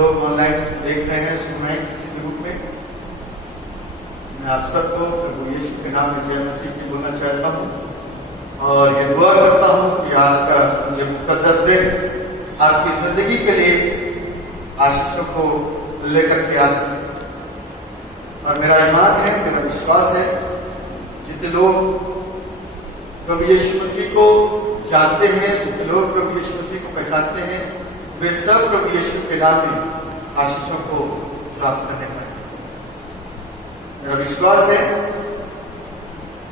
लोग ऑनलाइन देख रहे हैं, सुन रहे हैं किसी भी रूप में, मैं आप सबको प्रभु यीशु के नाम में जय मसीह की बोलना चाहता हूँ और ये दुआ करता हूँ कि आज का ये मुकद्दस दिन आपकी जिंदगी के लिए आशीषों को लेकर के आ सके। और मेरा ईमान है, मेरा विश्वास है, जितने लोग प्रभु यीशु मसीह को जानते हैं, जितने लोग प्रभु यीशु मसीह को पहचानते हैं, वे सब प्रभु यीशु के नाम में आशीषों को प्राप्त करने पाए। मेरा विश्वास है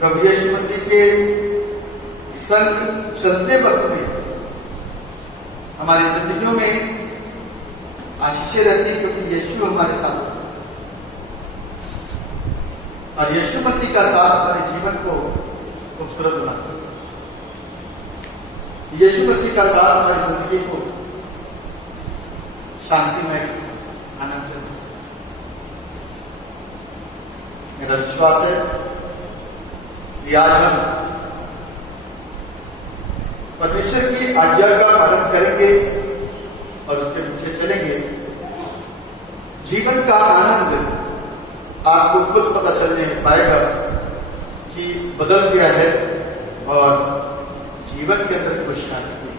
प्रभु यीशु मसीह के संग चलते वक्त में हमारी जिंदगियों में आशीषें रहती हैं, क्योंकि यीशु हमारे साथ है और यीशु मसीह का साथ हमारे जीवन को खूबसूरत बनाता है। यीशु मसीह का साथ हमारी जिंदगी को शांतिमय आनंद से। मेरा विश्वास है कि आज हम परमेश्वर की आज्ञा का पालन करेंगे और उसके पीछे चलेंगे। जीवन का आनंद आपको खुद पता चलने पाएगा कि बदल गया है और जीवन के अंदर खुशियां आ चुकी है।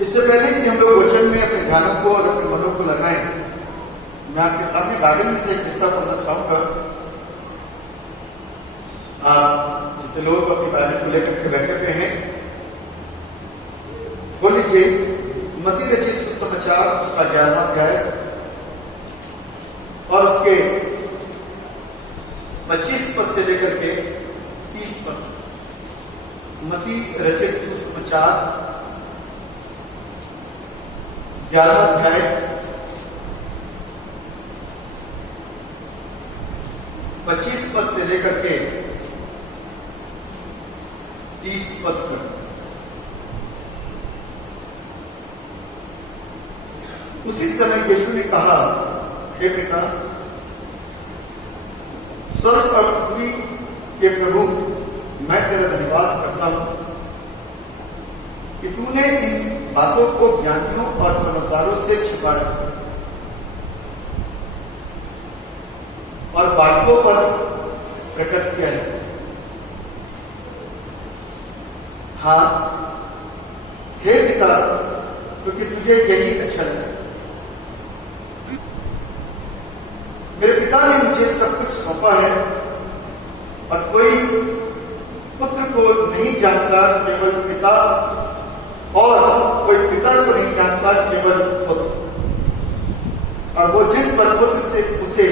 इससे पहले कि हम लोग वचन में अपने ध्यानों को और अपने मनों को लगाएं, मैं आपके सामने बाइबल में से एक हिस्सा पढ़ना चाहूंगा। आप जितने लोग अपनी बाइबल को लेकर के बैठे हुए हैं, खोल लीजिए मत्ती रचित सुसमाचार उसका 11वां अध्याय और उसके 25 पद से लेकर के 30 पद। मत्ती रचित सुसमाचार 11वां अध्याय 25 पद से लेकर के 30 पद तक। उसी समय यीशु ने कहा, हे पिता, स्वर्ग और पृथ्वी के प्रभु, मैं तेरा धन्यवाद करता हूं कि तूने इन बातों को ज्ञानियों और समझदारों से छिपा रखा और बालकों पर प्रकट किया है। हाँ हे पिता, क्योंकि तुझे यही अच्छा लगा। मेरे पिता ने मुझे सब कुछ सौंपा है और कोई पुत्र को नहीं जानता केवल पिता, और कोई पिता को नहीं जानता केवल पुत्र, और वो जिस पर पुत्र से उसे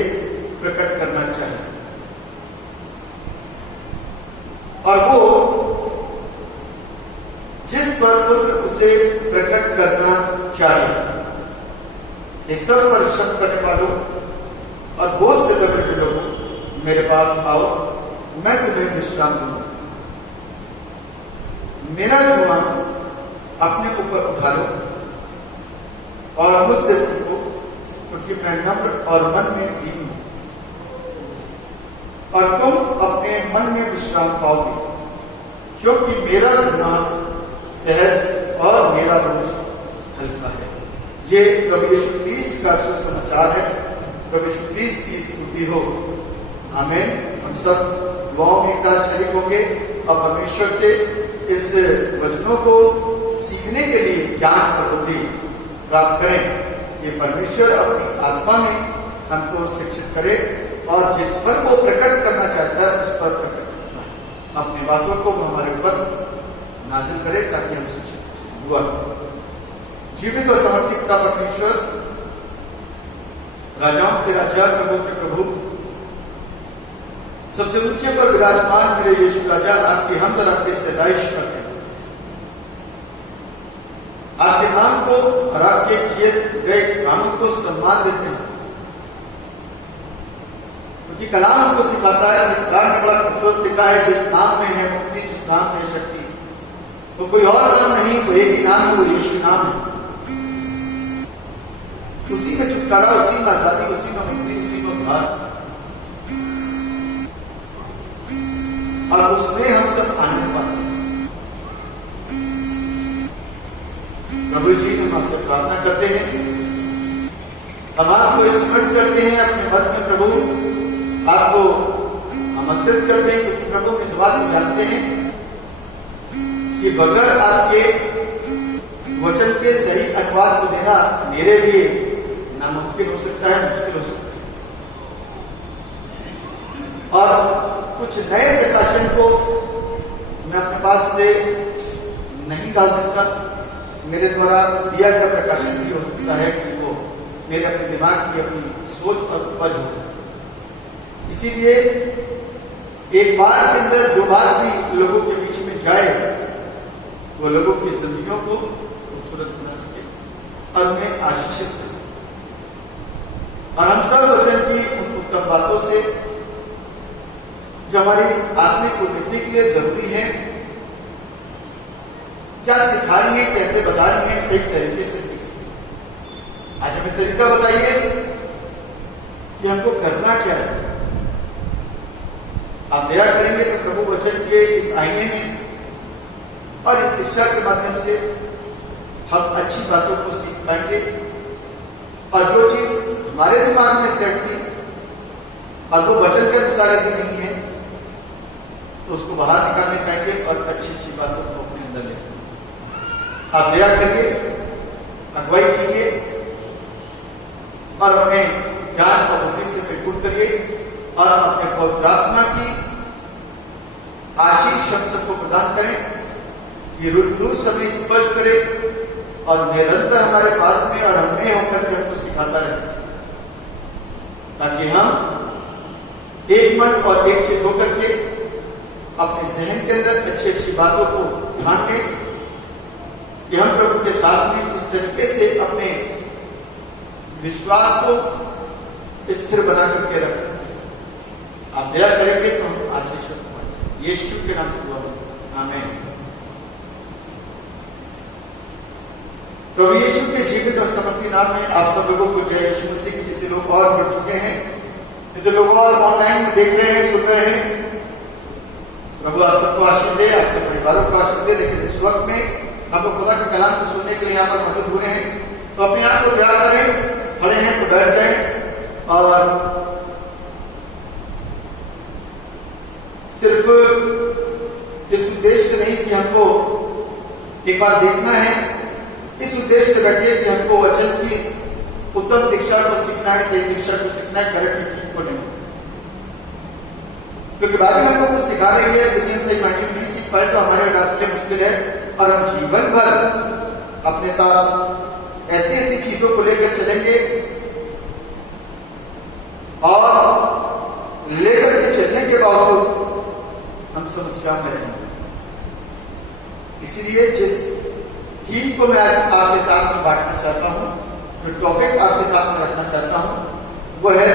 प्रकट करना चाहे, और वो जिस पर पुत्र उसे प्रकट करना चाहे। ये सब परिश्रम करने वालों और बोझ से दबे हुए लोगों, मेरे पास आओ, मैं तुम्हें विश्राम दूंगा। मेरा जुआ अपने ऊपर उठा लो और मुझसे सीखो, क्योंकि मैं नम्र और मन में दीन हूं, और तुम अपने मन में विश्राम पाओगे, क्योंकि मेरा दिमाग सहज और मेरा बोझ हल्का है। ये प्रभु यीशु क्रिस्त का सुसमाचार है। प्रभु यीशु क्रिस्त की स्तुति हो। आमीन। हम सब दुआओं में एक साथ शरीक होंगे और परमेश्वर से इस वचनों को सीखने के लिए ज्ञान और बुद्धि प्राप्त करें। ये परमेश्वर अपनी आत्मा में हमको शिक्षित करे और जिस पर वो प्रकट करना चाहता है उस पर प्रकट करता है। अपनी बातों को हमारे ऊपर नाजिल करे ताकि हम शिक्षित हुआ। जीवित और समर्थित पिता परमेश्वर, राजाओं के राजा, प्रभु के प्रभु, सबसे ऊंचे पर विराजमान मेरे यीशु राजा, आपकी हमद और आपकी सदाइश करते हैं। आपके नाम को और आपके किए गए कामों को सम्मान देते हैं, क्योंकि कलाम हमको सिखाता है, निकाल में बड़ा खूबसूरत लिखा है, जिस नाम में है मुक्ति, जिस नाम में है शक्ति, तो कोई और नाम नहीं, वो एक ही नाम है, वो यीशु नाम है। उसी में छुटकारा, उसी में आजादी, उसी में मुक्ति, उसी में उद्धार, और उसमें हम सब आनंद पाते हैं। प्रभु जी, हम आपसे प्रार्थना करते हैं, हम आपको स्मरण करते हैं अपने मत में प्रभु, आपको आमंत्रित करते हैं, क्योंकि प्रभु इस बात को जानते हैं कि बगैर आपके वचन के सही अनुवाद को देना मेरे लिए नामुमकिन हो सकता है, मुश्किल हो सकता है। और कुछ नए प्रकाशन को मैं अपने पास से नहीं डाल सकता, मेरे द्वारा दिया गया प्रकाशन भी हो सकता है कि वो मेरे अपने दिमाग की अपनी सोच और उपज हो। इसीलिए एक बार के अंदर जो बात भी लोगों के बीच में जाए वो लोगों की जिंदगियों को खूबसूरत बना सके और उन्हें आशीषित कर सके। और हम सब वचन की उन उत्तम बातों से जो हमारी आत्मिक उन्नति के लिए जरूरी है, क्या सिखा रही है, कैसे बता रही है, सही तरीके से सीख सके। आज हमें तरीका बताइए कि हमको करना क्या है। आप दया करेंगे तो प्रभु वचन के इस आईने में और इस शिक्षा के माध्यम से हम अच्छी बातों को सीख पाएंगे, और जो चीज हमारे दिमाग में सेट थी और वो वचन के अनुसार यदि नहीं है तो उसको बाहर निकालने पाएंगे और अच्छी अच्छी बातों को अपने अंदर ले सकते। आप दया करिए, अगुवाई कीजिए और अपने ज्ञान और बुद्धि से परिपूर्ण करिए और अपने पवित्र आत्मा की आशीष हम सबको प्रदान करें, ये दूर समय स्पर्श करे और निरंतर हमारे पास में और हमें होकर के हमको सिखाता रहे, ताकि हम एक मन और एक चित होकर के अपने जहन के अंदर अच्छी अच्छी बातों को ध्यान दें कि हम प्रभु के साथ में किस तरीके से अपने विश्वास को स्थिर बना करके रख सकते हैं। आप दया करेंगे तो हम आशीष पाएंगे। यीशु के नाम से दुआ मांगते हैं, आमीन। प्रभु यीशु के जीवित और समर्थी नाम में आप सब लोगों को जय यीशु मसीह की। जितने लोग और जुड़ चुके हैं, जितने लोग और ऑनलाइन में देख रहे हैं, सुन रहे हैं, प्रभु आप सबको आशीष दे, आपके परिवारों को आशीष दे। लेकिन इस वक्त में हम लोग खुदा के कलाम को सुनने के लिए यहाँ पर मौजूद हुए हैं, तो अपने आप को तैयार करें, खड़े हैं तो बैठ जाएं और सिर्फ इस उद्देश्य से नहीं कि हमको एक बार देखना है, इस उद्देश्य से बैठिए कि हमको वचन की उत्तम शिक्षा को सीखना है, सही शिक्षा को सीखना है, करेक्ट ठीक को नहीं। क्योंकि बाइबल हमको कुछ सिखा रही है, यदि हम सही मायने में नहीं सीख पाए तो हमारे लिए मुश्किल है और हम जीवन भर अपने साथ ऐसी ऐसी चीजों को लेकर चलेंगे और लेकर के चलने के बावजूद हम समस्या में रहेंगे। इसीलिए जिस थीम को मैं आज आपके साथ में बांटना चाहता हूं, जो टॉपिक आपके साथ में रखना चाहता हूं, वो है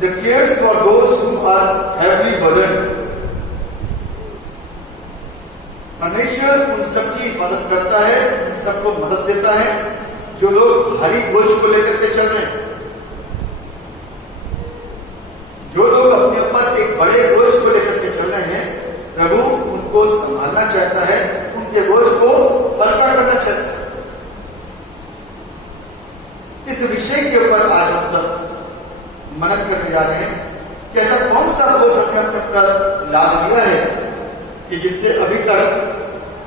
the cares for those who are heavily burden. परमेश्वर उन सबकी मदद करता है, उन सबको मदद देता है जो लोग भारी बोझ को लेकर के चल रहे हैं, जो लोग अपने ऊपर एक बड़े बोझ को लेकर के चल रहे हैं। प्रभु उनको संभालना चाहता है, उनके बोझ को हल्का करना चाहता है। इस विषय के ऊपर आज हम सब मनन करने जा रहे हैं कि ऐसा कौन सा बोझ हमने अपने ऊपर लाद लिया है कि जिससे अभी तक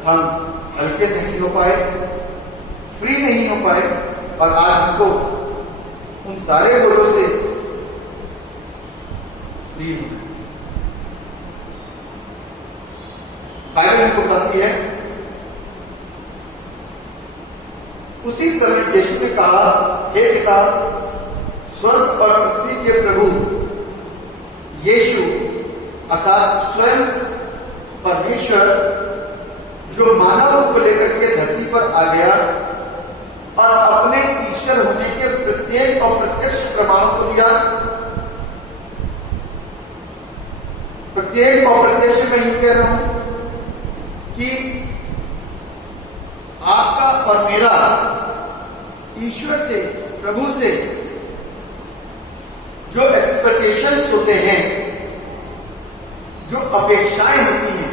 हम हल्के नहीं हो पाए, फ्री नहीं हो पाए, और आज हमको उन सारे बोझों से फ्री होना है। बाइबल हमको बताती है, उसी समय यीशु ने कहा, हे पिता, स्वर्ग और पृथ्वी के प्रभु यीशु अर्थात स्वयं परमेश्वर जो मानव रूप को लेकर के धरती पर आ गया और अपने ईश्वर होने के प्रत्येक और प्रत्यक्ष प्रमाणों को दिया। प्रत्येक और प्रत्यक्ष मैं ये कह रहा हूं कि आपका और मेरा ईश्वर से, प्रभु से जो एक्सपेक्टेशंस होते हैं, जो अपेक्षाएं होती हैं,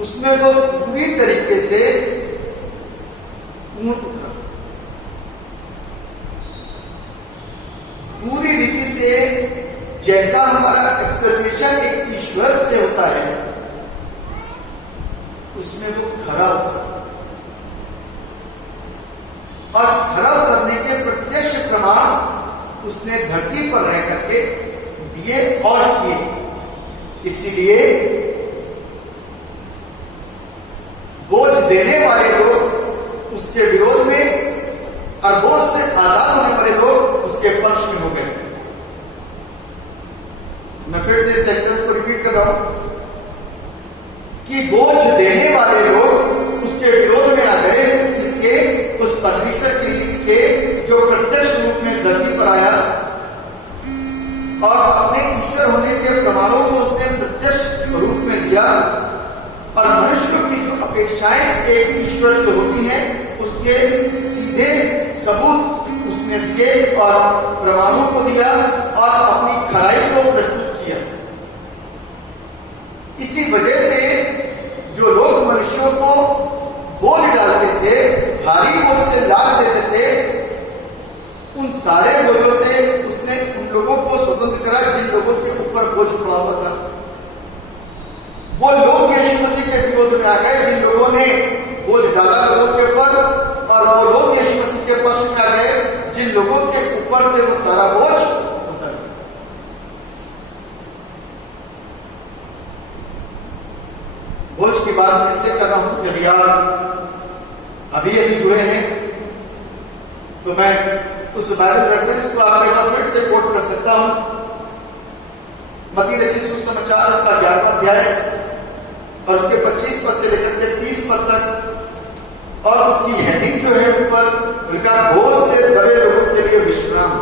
उसमें वो पूरी तरीके से ऊंट उतरा। पूरी रीति से जैसा हमारा एक्सपेक्टेशन एक ईश्वर से होता है, उसमें वो खरा उतरा। और खरा उतरने के प्रत्यक्ष प्रमाण उसने धरती पर रह करके दिए और किए। इसीलिए बोझ देने वाले लोग उसके विरोध में और बोझ से आजाद होने वाले लोग उसके पक्ष में हो गए। मैं फिर से इस सेंटेंस को रिपीट कर रहा हूं कि बोझ देने वाले लोग उसके विरोध में आ गए, इसके उस परमेश्वर के जो प्रत्यक्ष रूप में धरती पर आया और अपने ईश्वर होने के प्रमाणों को उसने प्रत्यक्ष रूप में दिया। और मनुष्य की जो अपेक्षाएं एक ईश्वर से होती हैं, उसके सीधे सबूत उसने दिए और प्रमाणों को दिया और अपनी खराई को प्रस्तुत किया। इसी वजह से जो लोग मनुष्यों को बोझ डालते थे, भारी बोझ से लाद देते थे, उन सारे बोझों से उसने उन लोगों को स्वतंत्र करा जिन लोगों के ऊपर बोझ पड़ा हुआ था। वो लोग यीशु मसीह के विरोध में आ गए जिन लोगों ने बोझ डाला लोगों के ऊपर, और वो लोग यीशु मसीह के पक्ष में आ गए जिन लोगों के ऊपर से वो सारा बोझ उतर गया। बोझ की बात इसलिए कर रहा हूं, यदि आप अभी जुड़े हैं तो मैं उस बाइबल रेफरेंस को आपके एक फिर से कोट कर सकता हूं। मत्ती रचित सुसमाचार उसका 11वां अध्याय और उसके 25 पद से लेकर के 30 पद तक, और उसकी हेडिंग जो है ऊपर लिखा बोझ से दबे लोगों के लिए विश्राम।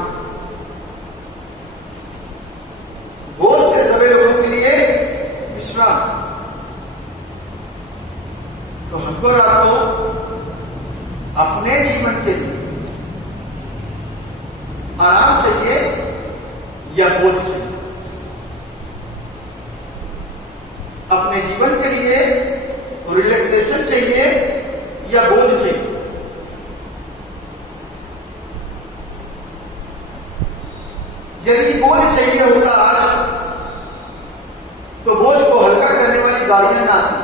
बोझ से दबे लोगों के लिए विश्राम। तो हमको रात को अपने जीवन के लिए आराम चाहिए या बोझ चाहिए? अपने जीवन के लिए रिलैक्सेशन चाहिए या बोझ चाहिए? यदि बोझ चाहिए होगा आज, तो बोझ को हल्का करने वाली गाड़ियां ना आती।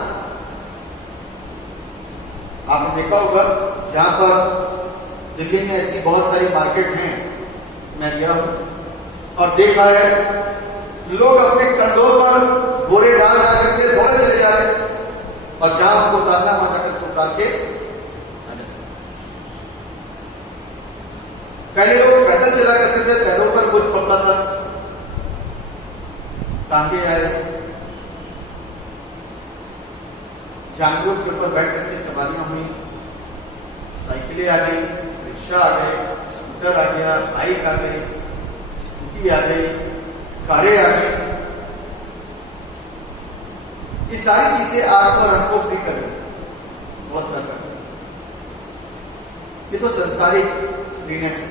आपने देखा होगा जहां पर दिल्ली में ऐसी बहुत सारी मार्केट हैं, मैं गया हूं और देखा है लोग अपने कंधों पर बोरे डाल करके दौड़े चले जा रहे, और जहां हमको उतारना वहां जाकर उतार के आ जाते। पहले लोग पैदल चला करते थे, पैरों पर बोझ पड़ता था, टांगे आए, जानवरों के ऊपर बैठ करके सवारियां हुई, साइकिलें आ गई, रिक्शा आ गए, स्कूटर आ गया, बाइक आ गई, स्कूटी आ गई, कारें आ गई। ये सारी चीजें आपको और हमको फ्री कर रही, बहुत सारा कर रही। ये तो संसारिक फ्रीनेस है।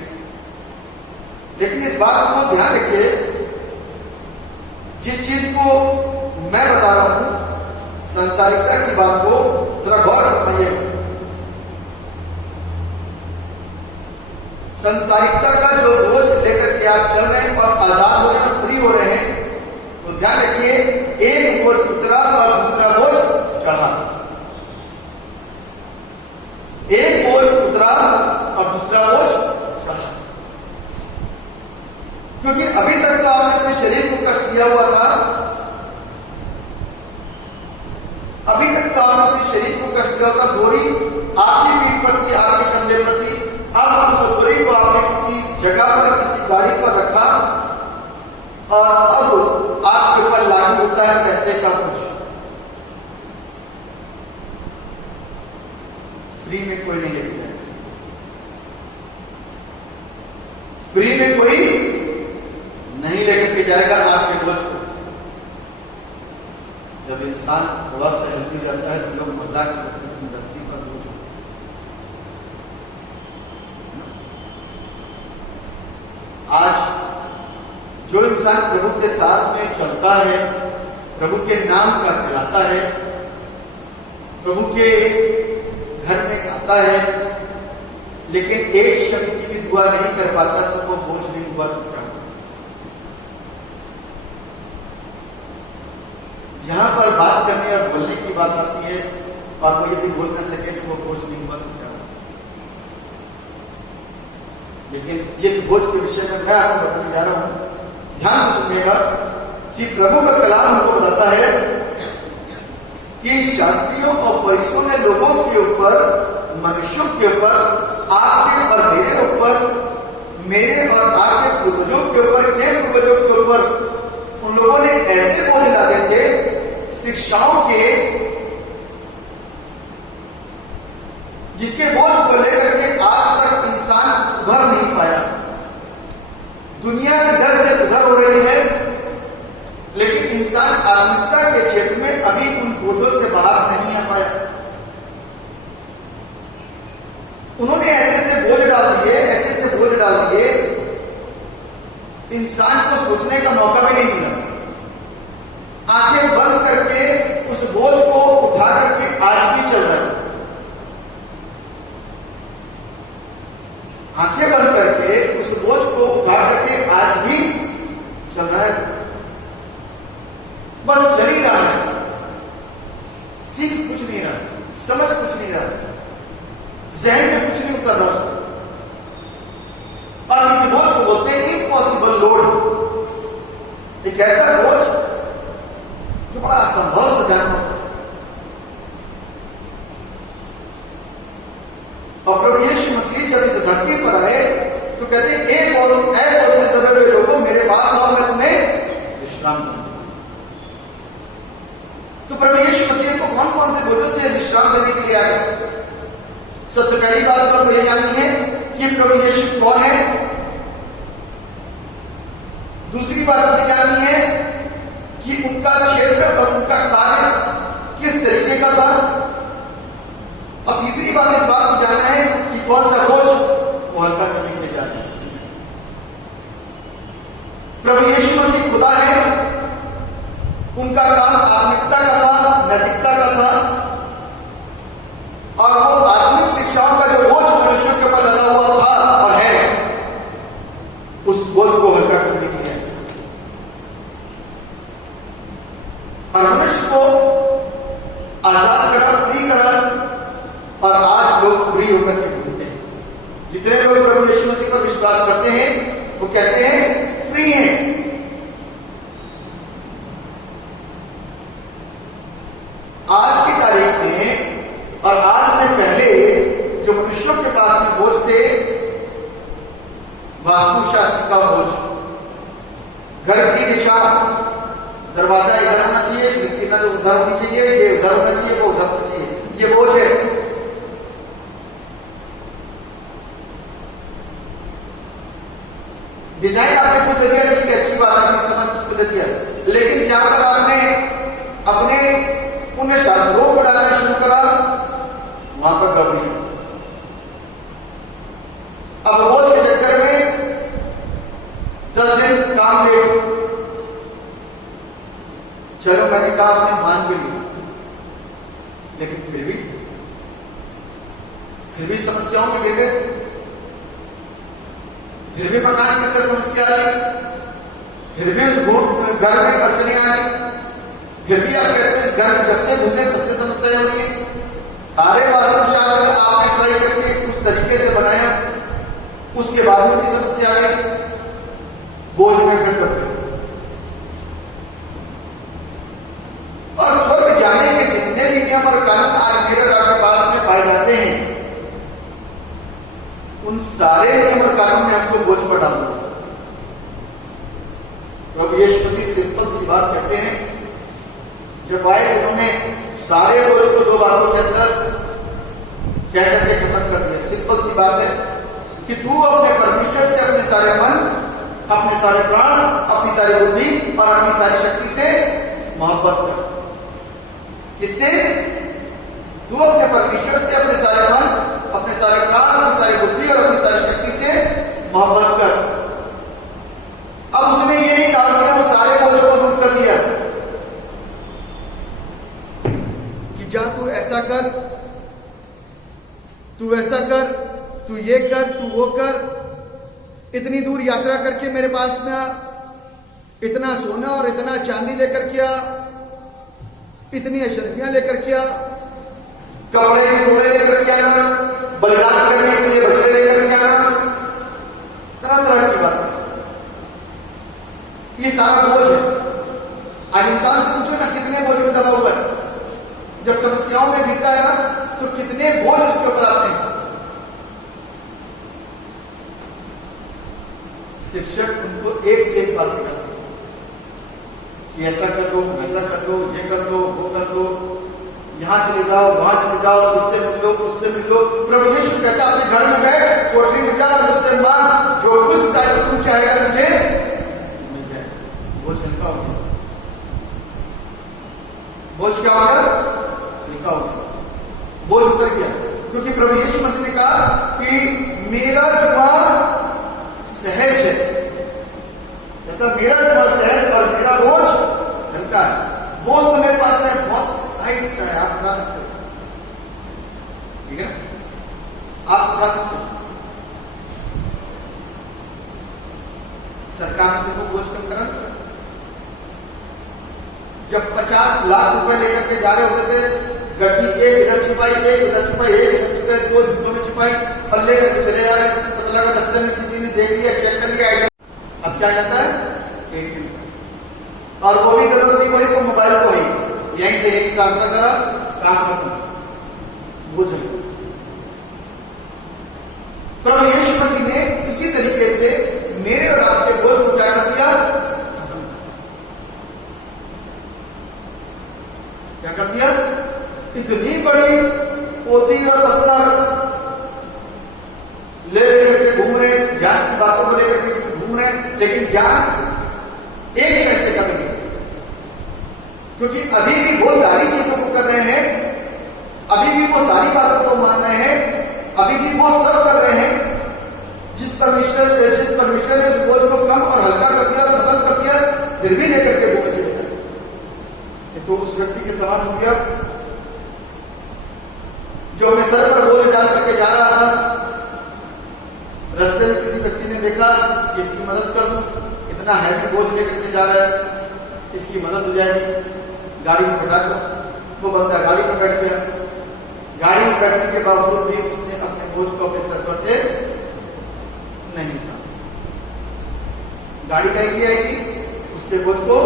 लेकिन इस बात को ध्यान रखिए, जिस चीज को मैं बता रहा हूं, संसारिकता की बात को जरा गौर फरमाइए। संसारिकता का जो बोझ लेकर के आप चल रहे हैं और आजाद हो रहे हैं और फ्री हो रहे हैं, तो ध्यान रखिए, एक बोझ उतरा और दूसरा बोझ चढ़ा। एक बोझ उतरा और दूसरा बोझ चढ़ा। क्योंकि अभी तक तो आपने अपने शरीर को कष्ट दिया हुआ था, अभी तक तो आपने अपने शरीर को कष्ट दिया हुआ था, बोरी आपकी पीठ पर थी, आपके कंधे पर थी। अब उस बोरी को आपने किसी जगह पर, किसी गाड़ी पर रखा, और अब आपके ऊपर लागू होता है पैसे का कुछ। फ्री में कोई नहीं लेके जाएगा, फ्री में कोई नहीं लेकर के जाएगा आपके बोझ को। जब इंसान थोड़ा सा हेल्दी हो जाता है तो लोग मजाक करते हैं, धरती पर बोझ। आज जो इंसान प्रभु के साथ में चलता है, प्रभु के नाम का कहलाता है, प्रभु के घर में आता है, लेकिन एक शब्द की भी दुआ नहीं कर पाता तो वो बोझ नहीं हुआ तो क्या? जहां पर बात करने और बोलने की बात आती है और वो यदि बोल न सके तो वो बोझ नहीं हुआ तो क्या? लेकिन जिस बोझ के विषय में मैं आपको बताने जा रहा हूं, ध्यान से सुनिएगा कि प्रभु का कलाम हमको बताता है कि शास्त्रियों और फरीसियों ने लोगों के ऊपर, मनुष्यों के ऊपर, आपके और मेरे ऊपर, मेरे और आपके पूर्वजों के ऊपर, के पूर्वजों के ऊपर उन लोगों ने ऐसे बोझ लादे थे शिक्षाओं के, जिसके बोझ को लेकर के आज तक इंसान उभर नहीं पाया। दुनिया इधर से उधर हो रही है, लेकिन इंसान आत्मिकता के क्षेत्र में अभी उन बोझों से बाहर नहीं आ पाया। उन्होंने ऐसे बोझ डाल दिए, ऐसे बोझ डाल दिए, इंसान को सोचने का मौका भी नहीं मिला। आंखें बंद करके उस बोझ को उठा करके आज भी चल रहा है। आंखें बंद करके उस बोझ को उठा करके आज भी चल रहा है। बस चल ही रहा है, सीख कुछ नहीं रहा, समझ कुछ नहीं रहा, जहन में कुछ नहीं उतर रहा उसको। और इस बोझ को बोलते हैं इम्पॉसिबल लोड। एक ऐसा बोझ जो बड़ा असंभव से जान पड़ता है। और प्रभु यीशु मसीह जब इस धरती पर आए तो कहते हैं एक और से दबे हुए लोगों मेरे पास आओ, मैं तुम्हें विश्राम दूंगा। तो प्रभु यीशु मसीह को कौन कौन से बोझों से विश्राम देने के लिए आए? सबसे पहली बात तो ये जाननी है कि प्रभु यीशु कौन है। दूसरी बात ये जाननी है कि उनका क्षेत्र और उनका कार्य किस तरीके का था। और तीसरी बात इस बात को जानना है कि कौन सा बोझ वो हल्का करने के लिए जाना है। प्रभु यीशु मसीह खुदा है, उनका काम आत्मिकता का था, नैतिकता का था, और वो आत्मिक शिक्षाओं का जो बोझ मनुष्यों के ऊपर लगा हुआ था और है, उस बोझ को हल्का करने के लिए और मनुष्य को आजाद करा, फ्री करा। और आज लोग फ्री होकर के घूमते हैं। जितने लोग प्रभु यीशु मसीह पर विश्वास करते हैं वो कैसे हैं? फ्री हैं। आज की तारीख में और आज से पहले जो मनुष्यों के पास में बोझ थे, वास्तुशास्त्र का बोझ, घर की दिशा, दरवाजा इधर होना चाहिए, खिड़की उधर होनी चाहिए, ये उधर होना चाहिए, वो उधर होना चाहिए, ये बोझ है। डिजाइन आपने कुछ दे दिया, लेकिन अच्छी बात आपने समझ से दे दिया, लेकिन जहां पर आपने अपने उन शास्त्रों को डालना शुरू करा वहां पर गड़बड़ी। अब बोझ के चक्कर में 10 दिन काम लेट, चलो मैंने कहा आपने मान भी लिया, लेकिन फिर भी समस्याओं में गिर गए, फिर भी मकान के अंदर समस्या आई, फिर भी उस घर में अड़चने आई, फिर भी आप कहते हैं इस घर में जब से घुसे तब से समस्या हो रही है। सारे वास्तुशास्त्र आपने ट्राई करके उस तरीके से बनाया, उसके बाद में भी समस्या आई, बोझ में फिर कर गए। और स्वर्ग जाने के जितने भी नियम और कानून आज मेरे आपके पास में पाए जाते हैं, उन सारे नियम और कानून ने हमको बोझ पर डाल दिया। प्रभु यीशु मसीह सिंपल सी बात कहते हैं, जब आए उन्होंने सारे बोझ को 2 बातों के अंदर कह करके खत्म कर दिया। सिंपल सी बात है कि तू अपने परमेश्वर से अपने सारे मन, अपने सारे प्राण, अपनी सारी बुद्धि और अपनी सारी शक्ति से मोहब्बत कर। किससे? तू अपने परमेश्वर से अपने सारे मन, अपने सारे प्राण, अपनी सारी बुद्धि और अपनी सारी शक्ति से मोहब्बत कर। अब उसने ये नहीं कहा कि वो सारे बोझ को दूर कर दिया कि जा तू ऐसा कर, तू ऐसा कर, तू ये कर, तू वो कर, इतनी दूर यात्रा करके मेरे पास में आ, इतना सोना और इतना चांदी लेकर के आ, इतनी अशरफियां लेकर के आ, कपड़े लेकर के आना, बलिदान करने के लिए बछड़े लेकर के आना, तरह तरह की बात। ये सारा बोझ है। आज इंसान से पूछो ना कितने बोझ में दबा हुआ है। जब समस्याओं में गिरता है ना तो कितने बोझ उसके ऊपर आते हैं। शिक्षक उनको एक से एक बात सिखाते हैं कि ऐसा कर लो, वैसा कर लो, ये कर लो, वो कर लो, यहां चले जाओ, वहां चले जाओ, इससे मिल लो, उससे मिल लो। प्रभु यीशु कहता अपने घर में बैठ, कोठरी में जा, मुझसे मांग, जो कुछ तू चाहेगा तुझे मिल जाएगा। बोझ हल्का हो गया। बोझ क्या हो गया? हल्का हो गया, बोझ उतर गया। क्योंकि प्रभु यीशु मसीह ने कहा कि मेरा जुबान सहज है, मतलब मेरा जुबान सहज और मेरा बोझ हल्का है। बोझ तो मेरे पास है, बहुत लाइट सा है, आप उठा सकते हो, ठीक है, आप उठा सकते हो। सरकार ने देखो बोझ कम करा। जब 50 लाख रुपए लेकर के जा रहे होते थे, गड्डी एक इधर छिपाई, एक उधर छिपाई, एक इधर छिपाई, दो जूतों में छिपाई और लेकर के चले जा रहे, पता लगा रास्ते में किसी ने देख लिया, चेक कर लिया, अब क्या जाता है एटीएम, और वो भी जरूरत नहीं पड़ी तो मोबाइल को ही यहीं से एक ट्रांसफर करा, काम खत्म। बोझ है। प्रभु यीशु मसीह ने इसी तरीके से मेरे और आपके बोझ को क्या कर दिया? खत्म। क्या कर दिया? इतनी बड़ी पोथी और पत्थर ले लेकर के घूम रहे, इस ज्ञान की बातों को लेकर के घूम रहे, लेकिन ज्ञान एक पैसे का नहीं, क्योंकि अभी भी वो सारी चीजों को कर रहे हैं, अभी भी वो सारी बातों को मान रहे हैं, अभी भी वो सब कर रहे हैं जिस परमेश्वर ने इस बोझ को कम और हल्का कर दिया, खत्म कर दिया, फिर भी लेकर के वो बचे गए। तो उस व्यक्ति के समान हो गया जो अपने सर पर बोझ डाल करके जा रहा था। रास्ते में किसी व्यक्ति ने देखा कि इसकी मदद कर दूं, इतना हैवी बोझ लेकर के जा रहा है, इसकी मदद हो जाएगी, गाड़ी में बैठा दो। वो बंदा गाड़ी में बैठ गया। गाड़ी में बैठने के बावजूद भी उसने अपने बोझ को अपने सर पर से नहीं था। गाड़ी क्या की आएगी? उसके बोझ को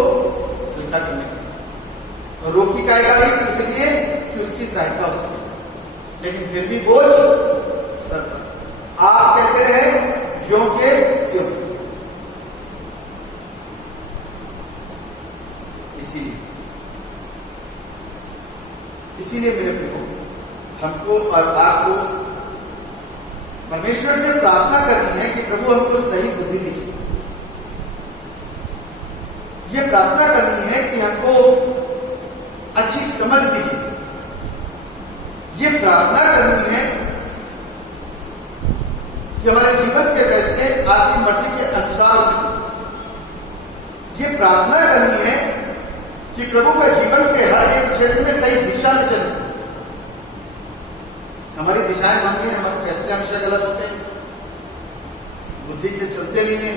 हल्का करने की, और रोकी क्या गाड़ी इसलिए कि उसकी सहायता उसकी, लेकिन फिर भी बोझ सर पर। आप कैसे रहे? ज्यों के त्यों। इसीलिए मेरे प्रियो, हमको और आपको परमेश्वर से प्रार्थना करनी है कि प्रभु हमको सही बुद्धि दीजिए। ये प्रार्थना करनी है कि हमको अच्छी समझ दीजिए। ये प्रार्थना करनी है कि हमारे जीवन के फैसले आपकी मर्जी के अनुसार हो सके। ये प्रार्थना करनी है कि प्रभु का जीवन के हर एक क्षेत्र में सही दिशा में चले। हमारी दिशाएं मांगी, हमारे फैसले हमेशा गलत होते हैं, बुद्धि से चलते नहीं है,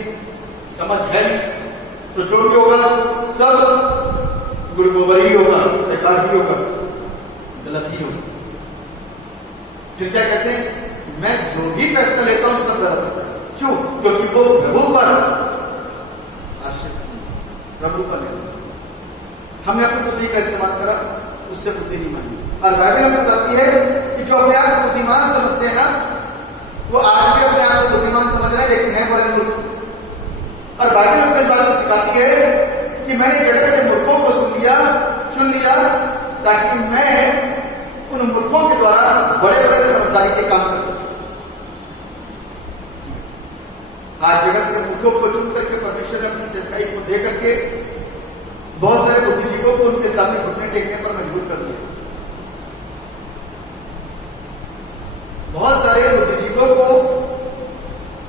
समझ है नहीं, तो जो भी होगा सब गुड़गोबर ही होगा, बेकार ही होगा, गलत ही होगा। फिर क्या कहते हैं? मैं जो भी फैसला लेता हूं सब गलत होता है। क्यों? क्योंकि वो प्रभु पर आश्रित, प्रभु पर नहीं। हमने अपनी बुद्धि का इस्तेमाल करा, उससे बुद्धि नहीं मानी। और बाइबल हमें बताती है कि जो अपने आप को बुद्धिमान समझते हैं ना, वो आज भी अपने आप को बुद्धिमान समझ रहे हैं, लेकिन है बड़े मूर्ख। और बाइबल हमें इस बात को सिखाती है कि मैंने जगत के मूर्खों को चुन लिया ताकि मैं उन मूर्खों के द्वारा बड़े बड़े समझदारी के काम कर सकूं। आज जगत के मूर्खों को चुन करके परमेश्वर ने अपनी सेवकाई को दे करके बहुत सारे बुद्धिजीवियों को उनके सामने घुटने टेकने पर मजबूर कर दिया। बहुत सारे बुद्धिजीवियों को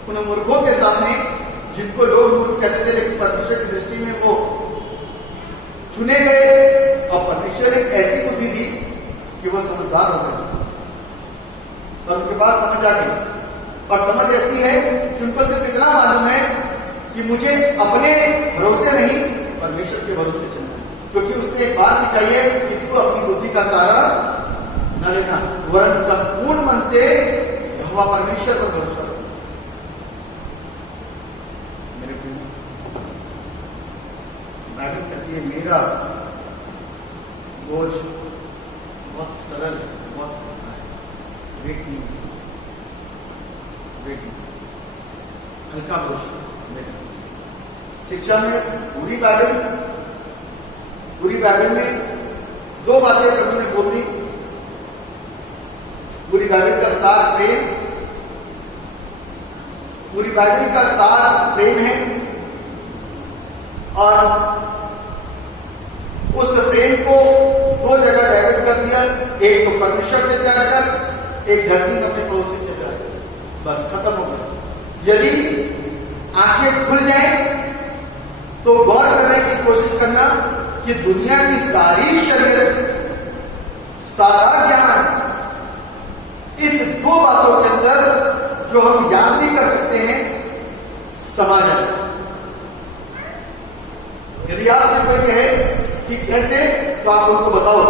उन मूर्खों के सामने, जिनको लोग मूर्ख कहते थे लेकिन परमेश्वर की दृष्टि में वो चुने गए, और परमेश्वर ने ऐसी बुद्धि दी कि वो समझदार हो गए और उनके पास समझ आ गई और समझ ऐसी है कि उनको सिर्फ इतना मालूम है कि मुझे अपने भरोसे नहीं परमेश्वर के भरोसे चलना है, क्योंकि उसने एक बात सिखाई है कि तू अपनी बुद्धि का सहारा न लेना, वरन संपूर्ण मन से यहोवा परमेश्वर पर भरोसा रखो। मेरे प्रिय, बाइबल कहती है मेरा बोझ बहुत सरल है, बहुत हल्का है, वेट नहीं, हल्का बोझ लेकर। शिक्षा में पूरी बाइबल में दो बातें प्रभु ने बोल दी। पूरी बाइबल का सार प्रेम, पूरी बाइबल का सार प्रेम है, और उस प्रेम को दो जगह डाइवर्ट कर दिया, एक तो परमेश्वर से प्यार कर, एक धरती में अपने पड़ोसी से प्यार कर, बस खत्म हो गया। यदि आंखें खुल जाए तो गौर करने की कोशिश करना कि दुनिया की सारी शरीयत, सारा ज्ञान इस दो बातों के अंदर जो हम याद नहीं कर सकते हैं समा जाए। यदि आपसे कोई कहे कि कैसे, तो आप उनको बताओ।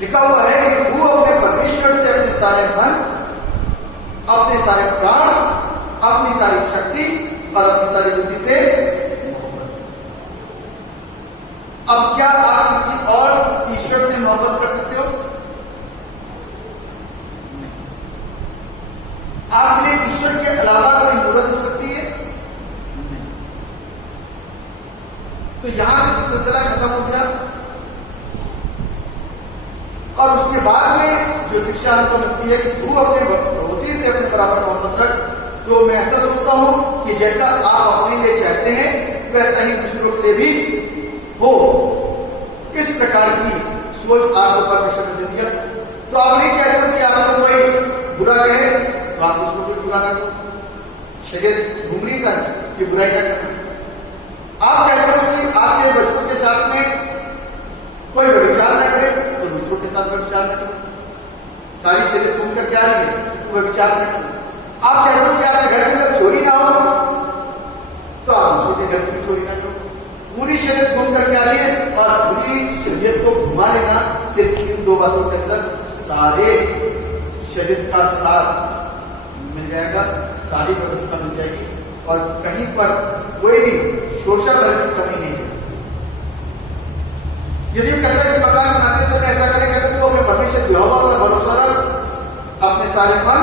लिखा हुआ है कि तू अपने परमेश्वर से अपने सारे मन, अपने सारे प्राण, अपनी सारी शक्ति और अपनी सारी बुद्धि से मोहब्बत। अब क्या आप किसी और ईश्वर से मोहब्बत कर सकते हो? आपके लिए ईश्वर के अलावा कोई मूर्त हो सकती है? नहीं। तो यहां से तो सिलसिला खत्म हो गया, और उसके बाद में जो शिक्षा हमको मिलती है कि तू अपने पड़ोसी से अपने बराबर मोहब्बत रख। तो मैं ऐसा सोचता हूं कि जैसा आप अपने लिए चाहते हैं वैसा ही दूसरों के लिए भी हो। इस प्रकार की सोच आपको परमेश्वर ने दे दिया। तो आप नहीं चाहते हो कि आपको कोई बुरा कहे तो आप उसको कोई बुरा ना करो, शरीर घूम रही सर कि बुराई ना करना। आप चाहते हो कि आपके बच्चों के साथ में कोई व्यभिचार ना करे तो दूसरों के साथ व्यभिचार ना करो। सारी चीजें घूम कर क्या रही है कि तू व्यभिचार ना करो। आप चाहते हो कि आपके घर के अंदर चोरी ना हो तो आप दूसरों के घर में चोरी ना करो। पूरी शरीयत घूम कर क्या रही है, और पूरी शरीयत को घुमा लेना सिर्फ इन दो बातों के अंदर सारे शरीर का साथ मिल जाएगा, सारी व्यवस्था मिल जाएगी, और कहीं पर कोई भी शोषाबल की कमी नहीं है। यदि कहते हैं कि मकान बनाते समय ऐसा करें, कहते तो अपने परमेश्वर यहोवा पर भरोसा रख, अपने सारे मन,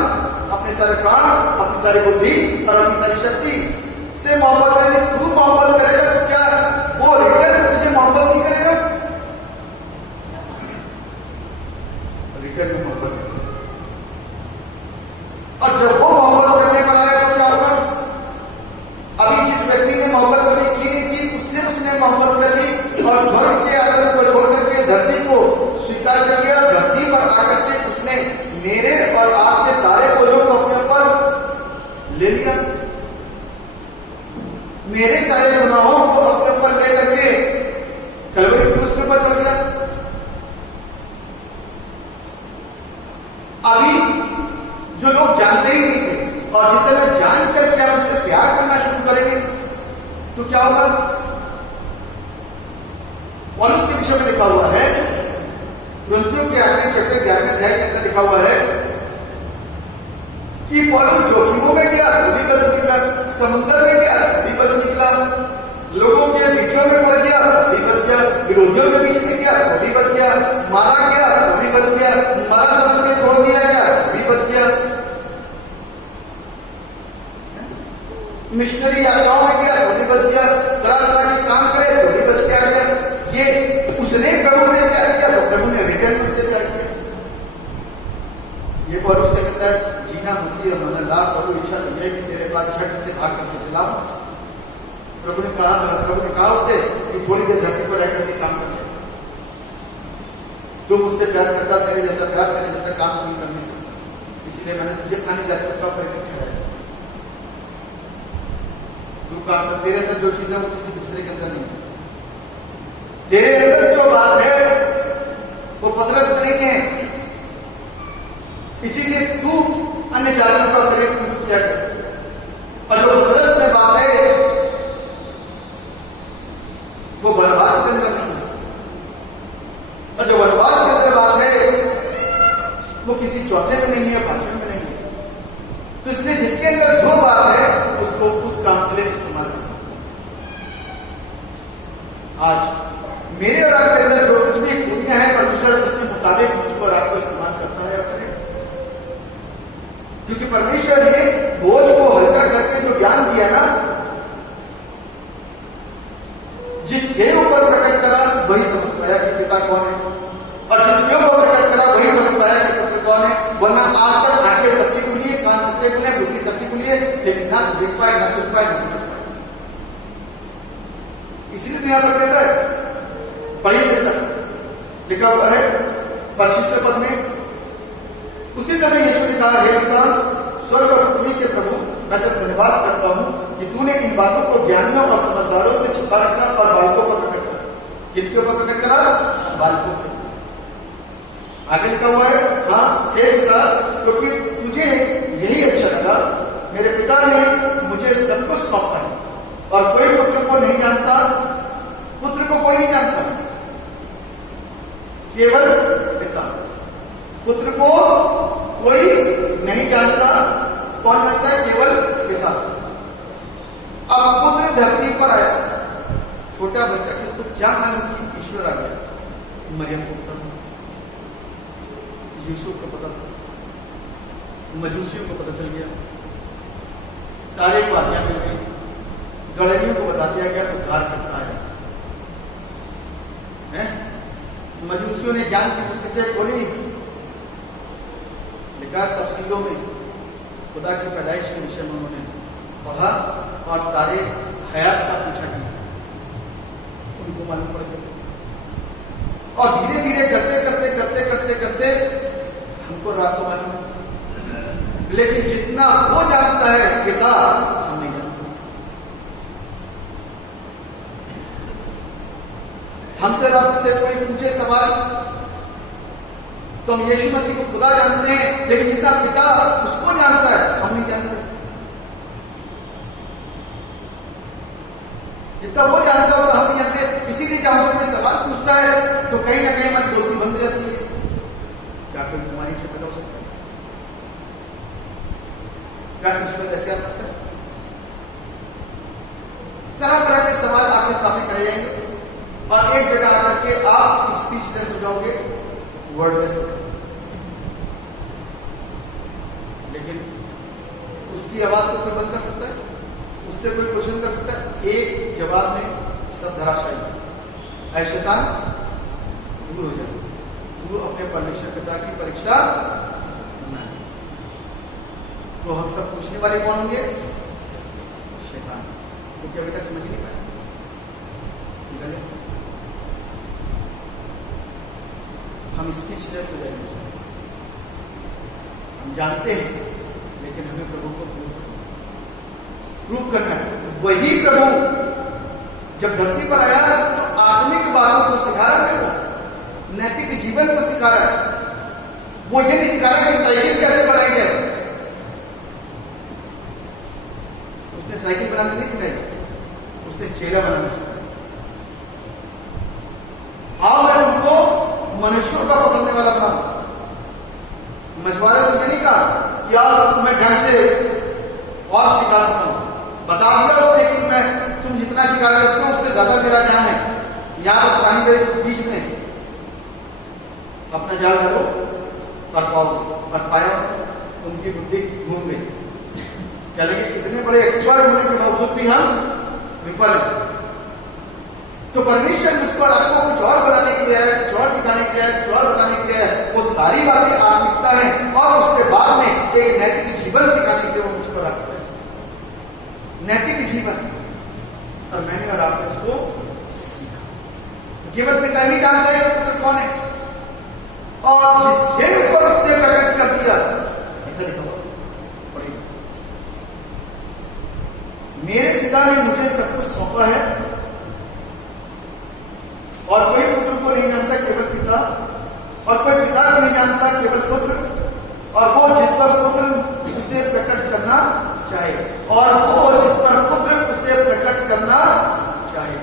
अपने सारे प्राण, अपनी सारी बुद्धि और अपनी सारी शक्ति से मोहब्बत करें। तू मोहब्बत करेगा तो क्या वो रिटर्न तुझे मोहब्बत नहीं करेगा? रिटर्न में मोहब्बत करेगा, और जब वो मोहब्बत करने पर आया तो क्या होगा? अभी जिस व्यक्ति ने मोहब्बत कभी की नहीं की, उससे उसने मोहब्बत कर ली, और स्वर्ग के आदर को छोड़ करके धरती को स्वीकार कर लिया। धरती पर आकर के उसने मेरे और आपके सारे बोझों को अपने ऊपर ले लिया, मेरे सारे गुनाहों को अपने ऊपर ले करके कलवरी क्रूस के ऊपर चढ़ गया। अभी जो लोग जानते ही नहीं थे, और जिस समय जान करके आप उससे प्यार करना शुरू करेंगे तो क्या होगा? पौलुस के विषय में लिखा हुआ है, कुरिन्थियों के आखिरी चैप्टर 11वें अध्याय के अंदर लिखा हुआ है कि पौलुस जोखिमों में गया तो भी बच निकला, समुद्र में गया तो भी बच निकला, लोगों के बीचों में पड़ गया तो भी बच गया, विरोधियों के बीच में गया तो भी बच गया, मारा गया तो भी बच गया, मरा समझ के छोड़ दिया गया तो भी बच गया, मिशनरी यात्राओं में गया तो भी बच गया, तरह तरह के काम करे तो भी बच के आ गया। ये उसने प्रभु से क्या किया तो प्रभु ने रिटर्न उससे क्या किया। ये पौलुस क्या कहता है, जीना मसीह और मरना लाभ, प्रभु इच्छा तो यह कि तेरे पास झट से भाग करके चलाओ। प्रभु ने कहा उससे कि थोड़ी देर धरती पर रह करके काम कर ले, जो मुझसे प्यार करता तेरे जैसा प्यार, तेरे जैसा काम नहीं कर नहीं सकता, इसलिए मैंने तुझे आने जाते का परिचय ठहराया। तू काम कर, तेरे अंदर जो चीज है वो किसी दूसरे के अंदर नहीं है। तेरे अंदर जो बात है वो पतरस नहीं है, इसीलिए तू अन्य जातियों का प्रतिनिधित्व किया गया। और जो पतरस में बात है वो वनवास के अंदर नहीं है, और जो वनवास के अंदर बात है वो किसी चौथे में नहीं है, भाषण में नहीं है। तो इसलिए जिसके अंदर जो बात है उसको उस काम के लिए इस्तेमाल करना। आज मेरे और आपके अंदर जो कुछ भी खूबियां हैं परमेश्वर उसके मुताबिक मुझको और आपको इस्तेमाल करता है अपने, क्योंकि परमेश्वर ने बोझ को हल्का करके जो ज्ञान दिया ना, जिसके ऊपर प्रकट करा वही समझ पाया कि पिता कौन है, और जिसके ऊपर प्रकट करा वही समझ पाया कि पुत्र कौन है। वरना आज तक आंखें सबकी खुली है, कान सबके खुले, बुद्धि सबकी खुली है, लेकिन ना देख पाए, ना सुन पाए, ना समझ पाए। इसीलिए तो यहां पर कहता है, पढ़िए पुस्तक लिखा हुआ है 25वें पद में, उसी समय यीशु ने कहा, हे पिता, स्वर्ग और पृथ्वी के प्रभु, मैं तेरा धन्यवाद करता हूं कि तूने इन बातों को ज्ञानियों और समझदारों से छुपा रखा और बालकों को प्रकट करा। किनके ऊपर प्रकट करा? बालकों को। आगे लिखा हुआ है, हाँ हे पिता, क्योंकि तुझे यही अच्छा लगा। मेरे पिता ने मुझे सब कुछ सौंपा है, और कोई पुत्र को नहीं जानता, पुत्र को कोई नहीं जानता, केवल पिता। पुत्र को कोई नहीं जानता, कौन जानता है? केवल पिता। अब पुत्र धरती पर आया, छोटा बच्चा, किसको क्या मालूम कि ईश्वर आ गया? मरियम को पता था, यूसुफ को पता था, मजूसियों को पता चल गया, तारे को आज्ञा मिल गई, गड़रियों को बता दिया गया उद्धार करता है। मजूसियों ने ज्ञान की पुस्तकें खोली, लिखा तफसीलों में खुदा की पैदाइश के विषय में उन्होंने पढ़ा, और तारे हयात का पूछा किया, उनको मालूम पड़ गया। और धीरे धीरे करते करते करते करते करते हमको रात को मालूम है, लेकिन जितना वो जानता है पिता, हम नहीं जानते। हमसे रब से कोई पूछे सवाल तो हम यीशु मसीह को खुदा जानते हैं, लेकिन जितना पिता उसको जानता है हम नहीं जानते। जितना वो जानता है उतना हम नहीं जानते। इसीलिए जब हमसे कोई सवाल पूछता है तो कहीं ना कहीं हमारी बोलती बंद हो जाती है। क्या कोई बीमारी से पैदा हो सकता है? क्या ईश्वर ऐसे आ सकता है? तरह तरह के सवाल आपके सामने करे जाएंगे, और एक जगह आकर के आप स्पीचलेस हो जाओगे, वर्डलेस हो जाओगे। लेकिन उसकी आवाज को कोई बंद कर सकता है? उससे कोई क्वेश्चन कर सकता है? एक जवाब में सब धराशायी। ऐ शैतान, दूर हो जाए, तू अपने परमेश्वर पिता की परीक्षा नहीं। तो हम सब पूछने वाले कौन होंगे? शैतान, क्योंकि अभी तक समझ ही नहीं पाया। हम स्पीचलेस हो जाएंगे। हम जानते हैं, लेकिन हमें प्रभु को प्रूव करना है। वही प्रभु जब धरती पर आया तो आत्मिक बातों को सिखा रहा है, वो नैतिक जीवन को सिखा रहा है। वो ये नहीं सिखा रहा कि साइकिल कैसे बनाई जाए। उसने साइकिल बनाना नहीं सिखाया, उसने चेला बनाना सिखाया। आओ मैं तुमको मनुष्यों का पकड़ने वाला बना। मछुआरे ने नहीं कहा यार तुम्हें ढंग से और शिकार सकूं, बता दिया हो कि मैं तुम जितना शिकार करते हो उससे ज्यादा मेरा ज्ञान है। यहाँ पर पानी के बीच में अपना जाल डालो और पाओ, और पाया उनकी बुद्धि घूम गई। क्या लगे इतने बड़े एक्सपर्ट होने के बावजूद भी हम विफल हैं। तो परमेश्वर मुझको और आपको कुछ और बनाने के लिए है, कुछ और सिखाने के लिए है, कुछ और बताने के लिए है। वो सारी बातें आत्मिकता है, और उसके बाद में एक नैतिक जीवन सिखाने के लिए वो मुझको रखता है। नैतिक जीवन, और मैंने और आपने उसको सीखा। तो केवल पिता ही जानता है पुत्र कौन है, और जिसके ऊपर उसने प्रकट कर दिया, ऐसा लिखा हुआ पढ़ेगा, मेरे पिता ने मुझे सब कुछ सौंपा है, और कोई पुत्र को नहीं जानता केवल पिता, और कोई पिता को नहीं जानता केवल पुत्र, और वो जिस पर पुत्र और वो जिस पर पुत्र उसे प्रकट करना चाहे।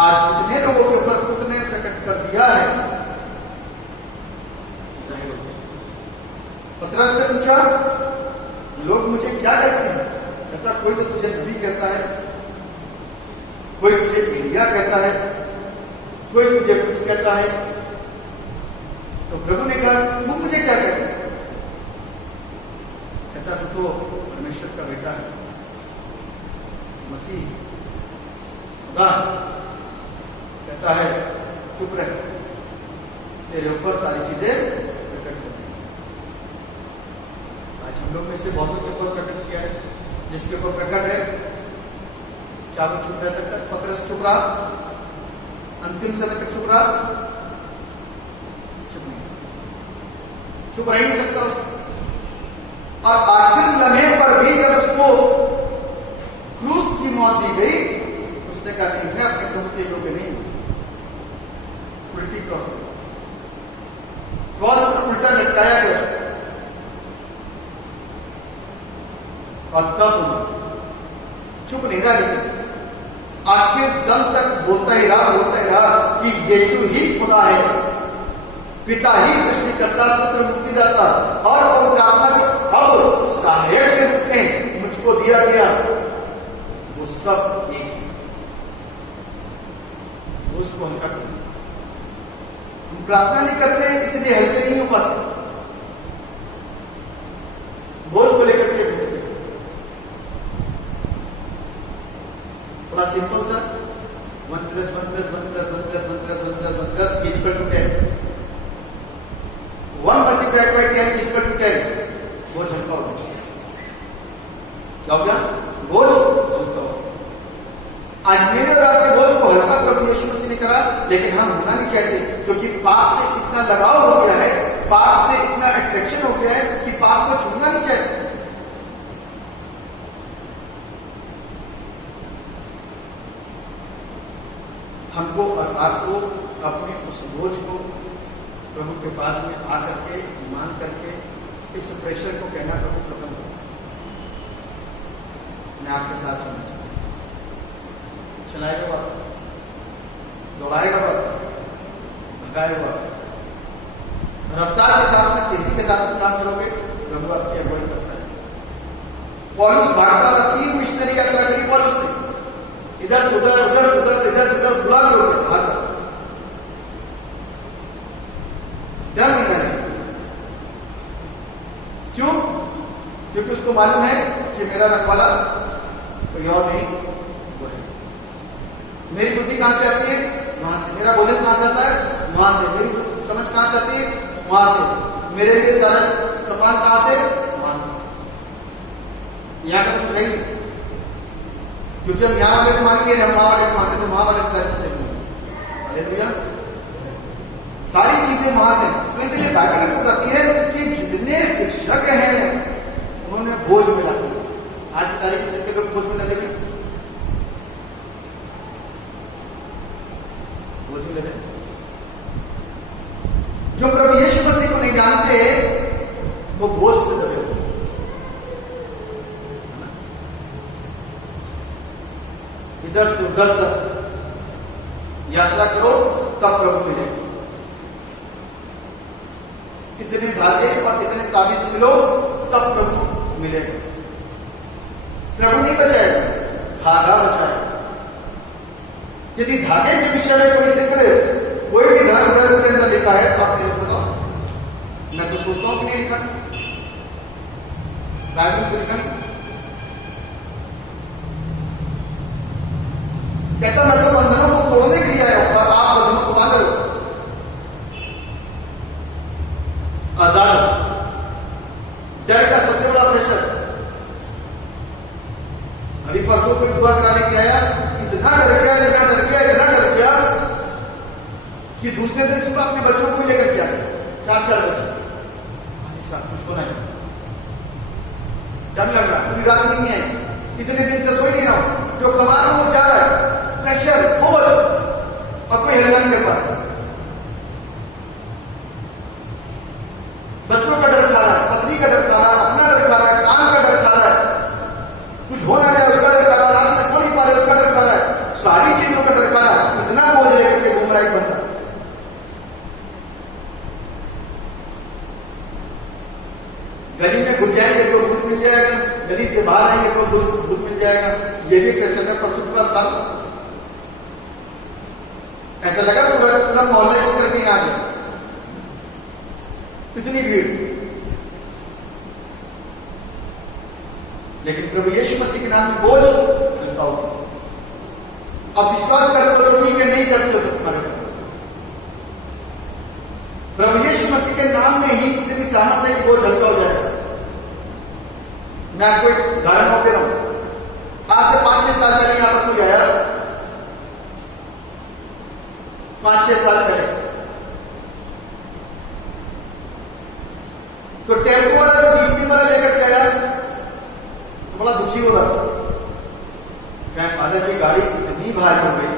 आज जितने लोगों के ऊपर पुत्र ने प्रकट कर दिया है, जाहिर हो गया। पतरस से पूछा, लोग मुझे क्या कहते हैं? कहता कोई तो तुझे नबी कहता है, कोई तुझे एलिया कहता है, कोई तुझे कुछ कहता है। तो प्रभु ने कहा, तू मुझे क्या कहता है? कहता तू तो परमेश्वर का बेटा है, मसीह, खुदा। कहता है चुप रह, तेरे ऊपर सारी चीजें प्रकट कर। आज हम लोग में से बहुतों के ऊपर प्रकट किया है। जिसके ऊपर प्रकट है, क्या वो चुप रह सकता है? पतरस चुप रहा, अंतिम समय तक चुप रहा? चुप नहीं, चुप रह नहीं सकता। और आखिर लम्हे पर भी जब उसको क्रूस की मौत दी गई, उसने कहा नहीं, मैं अपने प्रभु के योग्य नहीं हूं। उल्टी क्रॉस पर उल्टा लटकाया गया और तब चुप नहीं रहा, लेकिन आखिर दम तक बोलता ही रहा कि यीशु ही खुदा है, पिता ही सृष्टिकर्ता, पुत्र मुक्तिदाता और पवित्र आत्मा जो अब सहायक के रूप में मुझको दिया गया, वो सब एक है। उसको हल्का कर, हम प्रार्थना नहीं करते इसलिए हल्के नहीं हो पाते, बोझ को लेकर के घूमते। बड़ा सिंपल सा 1 + 1 + 1 + 1 + 1 + 1 + 1 + equal to 10, 1 multiplied by 10 equal to 10। बोझ हल्का हो गया। क्या हो गया? बोझ हल्का हो। आज मेरे और आपके बोझ को हल्का प्रभु यीशु मसीह ने करा, लेकिन हम होना नहीं चाहते, क्योंकि पाप से इतना लगाव हो गया है, पाप से इतना अट्रैक्शन हो गया है कि पाप को छूना नहीं चाहते। हमको और आपको अपने उस बोझ को प्रभु के पास में आकर के मान करके इस प्रेशर को कहना, प्रभु खत्म करो, मैं आपके साथ चलना चाहता हूं। चलाएगा बाप, दौड़ाएगा बाप, भगाएगा बाप, रफ्तार के साथ में, तेजी के साथ में काम करोगे, प्रभु आपकी अगुवाई करता है। पौलुस भागता था, 3 मिशनरी यात्रा करी पौलुस ने, इधर से उधर, उधर से उधर, इधर से उधर, बुला के हो गया, भाग रहा, डर नहीं रहने। क्यों? क्योंकि उसको मालूम है कि मेरा रखवाला कोई और नहीं, वो है। मेरी बुद्धि कहां से आती है? वहां से। मेरा भोजन कहां से आता है? वहां से। मेरी समझ कहां से आती है? वहां से। मेरे लिए सारा सामान कहां से? वहां से। यहां का तो कुछ है ही नहीं, क्योंकि हम यहां वाले को मानेंगे, हम वहां वाले को मानेंगे, तो वहां वाले सारे चलेंगे। हालेलुया। सारी चीजें वहां से। तो इसलिए बाइबल में बताती है कि जितने शिक्षक हैं उन्होंने बोझ मिला दिया। आज की तारीख में जितने लोग बोझ मिला देंगे, बोझ मिला देंगे। जो प्रभु यीशु मसीह को नहीं जानते वो बोझ से दबे हुए। इधर से उधर तक यात्रा करो तब प्रभु मिले। इतने धागे और इतने ताबीज मिलो तब प्रभु मिलेगा। प्रभु नहीं बचाएगा, धागा बचाएगा। यदि धागे के विषय में कोई जिक्र, कोई भी धर्म ग्रंथ के अंदर लिखा है तो आप मेरे को बताओ। मैं तो सोचता हूं कि नहीं लिखा, बाइबल तो लिखा नहीं। कहता मैं तो बंधनों को तोड़ने के लिए आया हूं, आप बंधनों को बांध लो, आजाद। डर का सबसे बड़ा प्रेशर। अभी परसों कोई दुआ कराने के आया, इतना डर गया, इतना डर गया, इतना डर गया कि दूसरे दिन सुबह अपने बच्चों को भी लेकर के आ गया, 4 बच्चे। साहब कुछ होना है, डर लग रहा, पूरी रात नींद नहीं आई, इतने दिन से सोई नहीं रहा हूं। जो कमा रहा हूं वो जा रहा है, प्रेशर, बोझ, और कोई हिलना नहीं कर पा रहा। बच्चों का डर खा रहा है, पत्नी का डर खा रहा है, अपना डर खा रहा है, काम का डर खा रहा है, कुछ हो ना घुस जाएंगे तो भूत मिल जाएगा, गली से बाहर आएंगे तो भूत मिल जाएगा। ये भी कृष्ण में प्रस्तुत हुआ था। ऐसा लगा पूरा मोहल्ला को करके आ गया, इतनी भीड़। लेकिन प्रभु यीशु मसीह के नाम में बोझ हल्का हो। अब विश्वास करते हो तो ठीक है, नहीं करते हो तो तुम्हारे प्रभु यीशु मसीह के नाम में ही इतनी सहमत है कि बोझ हल्का हो जाएगा। मैं आपको एक उदाहरण दे रहा हूं। आज से 5-6 साल पहले यहां पर कोई आया, 5-6 साल पहले, तो टेम्पो वाला जो डीसी वाला लेकर के आया तो बड़ा दुखी हो रहा था। क्या फादर जी गाड़ी इतनी भारी हो गई,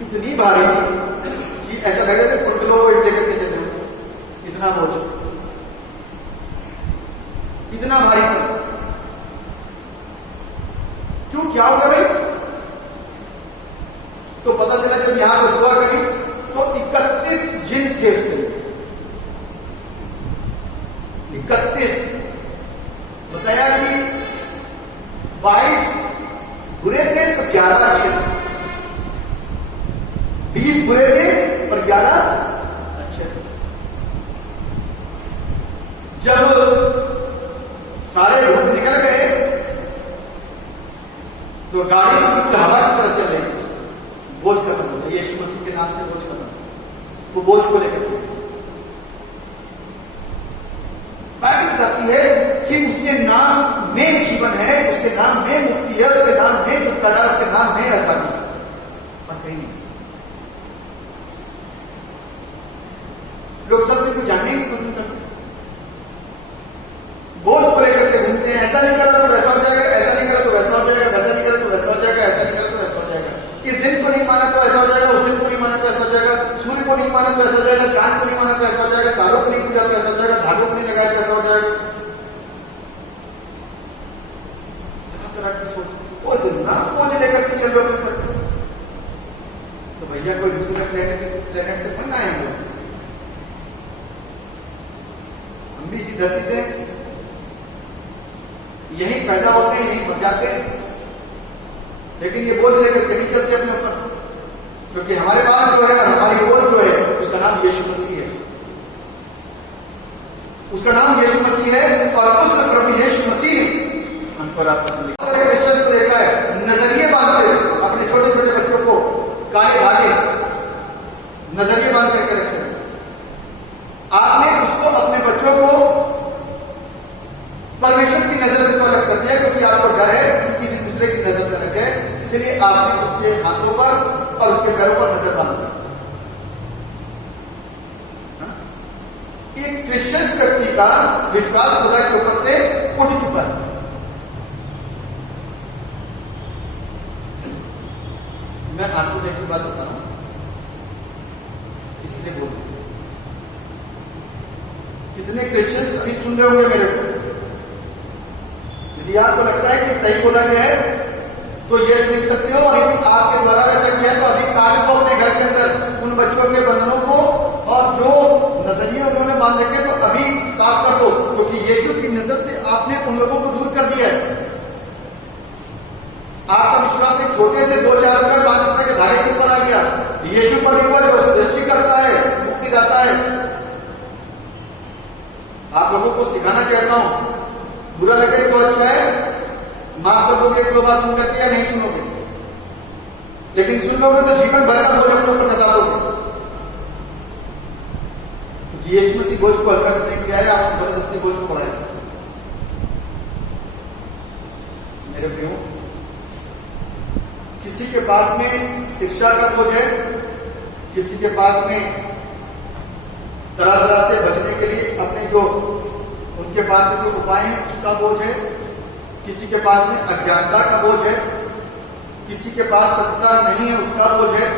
इतनी भारी कि ऐसा लगे कि कुंडलों लेकर के चले हो, इतना बोझ, इतना भारी क्यों, क्या होगा भाई? तो पता चला जब यहां पर दुआ करी तो 31 जिन थे उसके लिए, 31। बताया कि 22 बुरे थे तो 11 अच्छे थे, 20 बुरे थे और 11 अच्छे थे। जब सारे भूत निकल गए तो गाड़ी बिल्कुल हवा की तरह चल रही थी, बोझ खत्म हो गया। यीशु मसीह के नाम से बोझ खत्म, वो बोझ को लेकर बाइबल बताती है कि उसके नाम में जीवन है, उसके नाम में मुक्ति है, उसके नाम में छुटकारा, उसके नाम में आसानी है, और कहीं नहीं। लोग सत्य को जानने की पसंद करते हैं, बोझ को लेकर के घूमते हैं। ऐसा नहीं करा तो वैसा हो जाएगा, ऐसा नहीं करा तो वैसा हो जाएगा, वैसा नहीं करा तो वैसा हो जाएगा, ऐसा नहीं करा तो वैसा हो जाएगा। इस दिन को नहीं माना तो ऐसा हो जाएगा, उस दिन को नहीं माना तो ऐसा हो जाएगा, सूर्य को नहीं माना तो ऐसा हो जाएगा, चांद को नहीं माना तो ऐसा हो जाएगा, तारों को नहीं पूजा तो ऐसा हो जाएगा, धागों को नहीं लगाया तो ऐसा हो जाएगा। तरह की सोच, वो जितना बोझ लेकर के चल रहे सर, तो भैया कोई दूसरे प्लेनेट से बन आएंगे। हम भी इसी धरती से यही पैदा होते हैं, यही बन जाते हैं, लेकिन ये बोझ लेकर के नहीं चलते अपने ऊपर, क्योंकि हमारे पास जो है, हमारी ओर जो है, उसका नाम यीशु मसीह है, उसका नाम यीशु मसीह है। और उस प्रभु यीशु मसीह हम पर आपको क्रिश्चियंस को देखा है, नजरिए बांधते हुए अपने छोटे छोटे बच्चों को काले धागे नजरिए बांध करके रखे। आपने उसको, अपने बच्चों को परमेश्वर की नजर से तो अलग कर दिया, क्योंकि आपको डर है कि किसी दूसरे की नजर न लगे, इसलिए आपने उसके हाथों पर और उसके पैरों पर नजर बांध दी। एक क्रिश्चियन व्यक्ति का विश्वास खुदा के ऊपर से उठ चुका है। मैं आपको देखी बात बता रहा हूं, इसलिए बोल, कितने क्रिश्चियंस अभी सुन रहे होंगे मेरे को। यदि आपको लगता है कि सही बोला गया है तो ये लिख सकते हो, और यदि आपके द्वारा ऐसा किया तो अभी काट दो अपने घर के अंदर उन बच्चों के बंधनों को, और जो नजरिए उन्होंने बांध रखे तो अभी साफ कर दो, क्योंकि यीशु की नजर से आपने उन लोगों को दूर कर दिया है। आपका विश्वास एक छोटे से 2-4 रुपए 5 रुपए के धागे के ऊपर आ गया। यीशु पर निर्भर जो सृष्टि करता है, मुक्ति दाता है। आप लोगों को सिखाना चाहता हूं, बुरा लगे तो अच्छा है, माफ कर दोगे 1-2 बार सुन करके, या नहीं सुनोगे, लेकिन सुन लोगे तो जीवन भर का बोझ अपने ऊपर सजा दोगे। क्योंकि यीशु मसीह बोझ को हल्का करने के लिए आया, आप जबरदस्ती बोझ को बढ़ाया। मेरे प्रियो, किसी के पास में शिक्षा का बोझ है, किसी के पास में तरह तरह से बचने के लिए अपने जो उनके पास में जो उपाय हैं उसका बोझ है, किसी के पास में अज्ञानता का बोझ है, किसी के पास सत्ता नहीं है उसका बोझ है,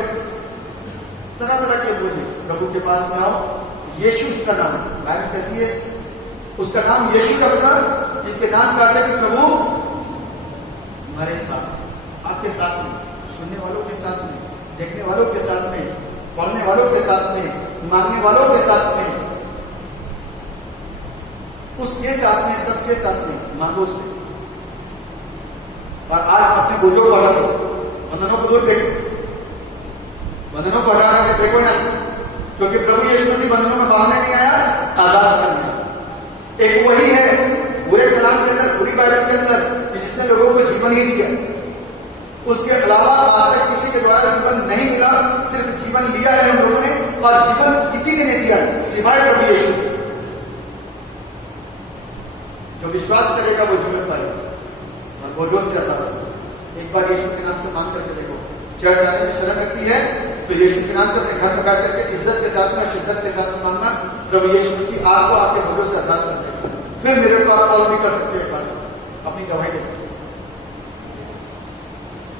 तरह तरह के बोझ है। प्रभु के पास में आओ, यीशु उसका नाम, बाइबल कहती है उसका नाम यीशु रखना, जिसके नाम का अर्थ है कि प्रभु हमारे साथ, आपके साथ में, सुनने वालों के साथ में, देखने वालों के साथ में, पढ़ने वालों के साथ में, मांगने वालों के साथ में। उसके साथ में, सबके साथ में मांगो उससे। और आज अपने बोझों को हटा दो, बंधनों को दूर फेंको, बंधनों को हटा के देखो यहां से, क्योंकि प्रभु यीशु मसीह बंधनों में बांधने नहीं आया, आजाद करने आया। एक वही है पूरे कलाम के अंदर, पूरी बाइबल के अंदर, जिसने लोगों को जीवन ही दिया। उसके अलावा आज तक किसी के द्वारा जीवन नहीं मिला, सिर्फ जीवन लिया है हम लोगों ने, और जीवन किसी ने नहीं दिया सिवाय प्रभु यीशु। जो विश्वास करेगा वो जीवन पाएगा और बोझों से आजाद होगा। एक बार यीशु के नाम से मांग करके देखो। चर्च आने में शर्म लगती है तो यीशु के नाम से अपने घर में बैठ करके इज्जत के साथ में, शिद्दत के साथ में मांगना, प्रभु यीशु मसीह आपको आपके बोझों से आजाद कर देगा। फिर मेरे को आप कॉल भी कर सकते हो, एक बार अपनी गवाही दे सकते हो।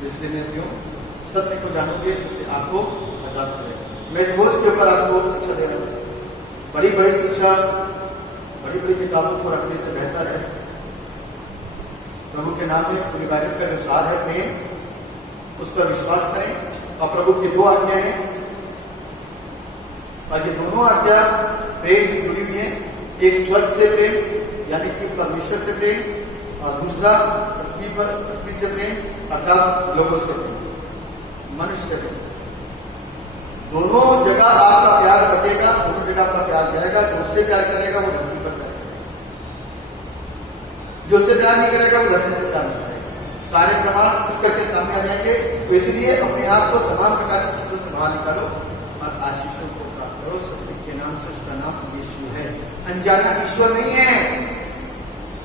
इसलिए मैं सत्य को जानोगे, सत्य आपको आजाद करेगा। मैं इस बोझ के ऊपर आपको शिक्षा दे रहा हूं। बड़ी बड़ी शिक्षा, बड़ी बड़ी किताबों को रखने से बेहतर है प्रभु के नाम में पूरी बाइबल का जो सार है प्रेम, उस पर विश्वास करें। और प्रभु की दो आज्ञा हैं और ये दोनों आज्ञा प्रेम से जुड़ी हुई हैं। एक स्वर्ग से प्रेम यानी कि परमेश्वर से प्रेम, और दूसरा पृथ्वी से प्रेम अर्थात लोगों से प्रेम, मनुष्य से प्रेम। दोनों जगह आपका प्यार बटेगा, दोनों जगह आपका प्यार जाएगा। जो उससे प्यार करेगा वो धरती पर करेगा, जो उससे प्यार नहीं करेगा वो धरती से प्यार नहीं करेगा। सारे प्रमाण खुद करके सामने आ जाएंगे। तो इसलिए अपने आप को तमाम प्रकार की चीजों से बाहर निकालो और आशीषों को प्राप्त करो। सत्य के नाम से, उसका नाम यीशु है, अनजाना ईश्वर नहीं है।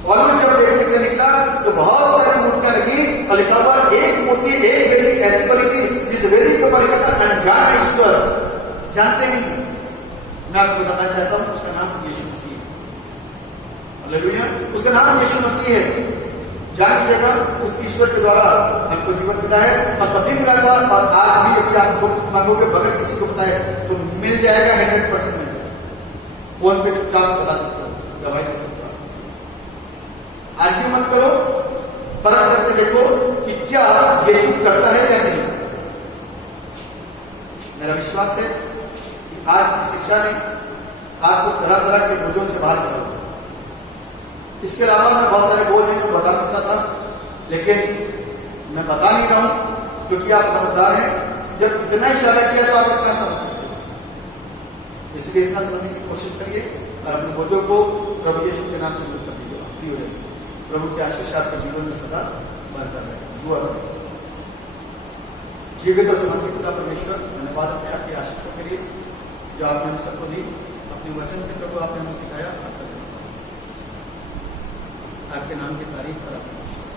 और जब देखने के लिए निकला तो बहुत सारी मूर्तियां लगी और लिखा हुआ एक मूर्ति, एक वेदी ऐसी बनी थी जिस वेदी के ऊपर लिखा था अनजाना ईश्वर, जानते नहीं। मैं आपको बताना चाहता हूं उसका नाम यीशु मसीह है। हालेलुया, उसका नाम यीशु मसीह है। जान लीजिएगा, उस ईश्वर के द्वारा हमको जीवन मिला है और तभी मिला था। और आज भी यदि आप मांगोगे बगैर किसी को बताए तो मिल जाएगा 100% मिल जाएगा। फोन पे चुपचाप बता सकते हो, दवाई दे सकते हो। आर्ग्यू मत करो, परख करके देखो कि क्या यीशु करता है क्या नहीं। मेरा विश्वास है कि आज की शिक्षा ने आपको तरह तरह के बोझों से बाहर निकाला। इसके अलावा मैं बहुत सारे बोझ हैं जो बता सकता था, लेकिन मैं बता नहीं रहा हूं क्योंकि आप समझदार हैं। जब इतना इशारा किया तो आप इतना समझ सकते हैं। इसलिए इतना समझने की कोशिश करिए और अपने बोझों को प्रभु यीशु के नाम से दूर कर दीजिए, फ्री हो जाइए। प्रभु की आशीष आपके जीवन में सदा बरकरार रहे। दुआ करें। जीवित और समर्पित पिता परमेश्वर, धन्यवाद है आपकी आशीषों के लिए जो आपने हम सबको दी। अपने वचन से प्रभु आपने हमें सिखाया। आपके नाम की तारीफ कर आपने विश्वास।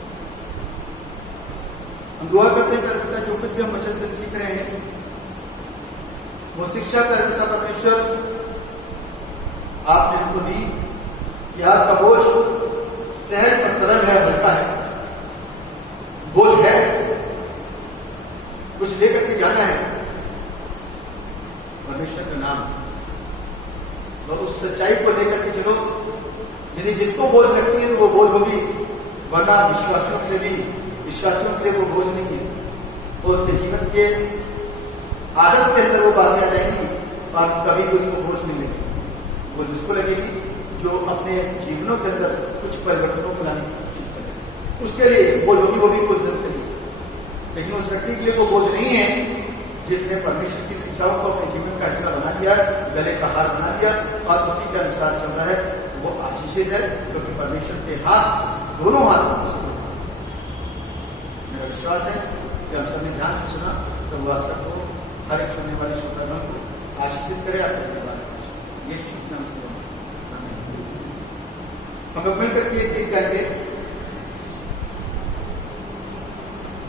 हम दुआ करते हैं पिता, जो कुछ भी हम वचन से सीख रहे हैं वो शिक्षा कर पिता परमेश्वर आपने हमको दी कि आपका बोझ सहज और सरल है, हल्का है। बोझ है, कुछ लेकर के जाना है परमेश्वर का नाम, और उस सच्चाई को लेकर के चलो। यदि जिसको बोझ लगती है तो वो बोझ होगी, वरना विश्वासियों के लिए वो बोझ नहीं है। वो उसके जीवन के आदत के अंदर वो बातें आ जाएंगी और कभी भी उसको बोझ नहीं लगेगी। बोझ उसको लगेगी जो अपने जीवनों के अंदर कुछ परिवर्तनों को लाने की कोशिश करे। उसके लिए बोझ होगी, वो भी कुछ दिन के लिए। लेकिन उस व्यक्ति के लिए वो बोझ नहीं है जिसने परमेश्वर की शिक्षाओं को अपने जीवन का हिस्सा बना लिया, गले का हार बना लिया और उसी के अनुसार चल रहा है। वो आशीषित है क्योंकि परमेश्वर के हाथ, दोनों हाथ उसको। मेरा विश्वास है कि हम सबने ध्यान से सुना। तो वो आप सबको, हर एक सुनने वाले श्रोतागण को आशीषित करे। आपके धन्यवाद। ये शुभ नाम से हम लोग मिलकर के एक गीत गाएंगे।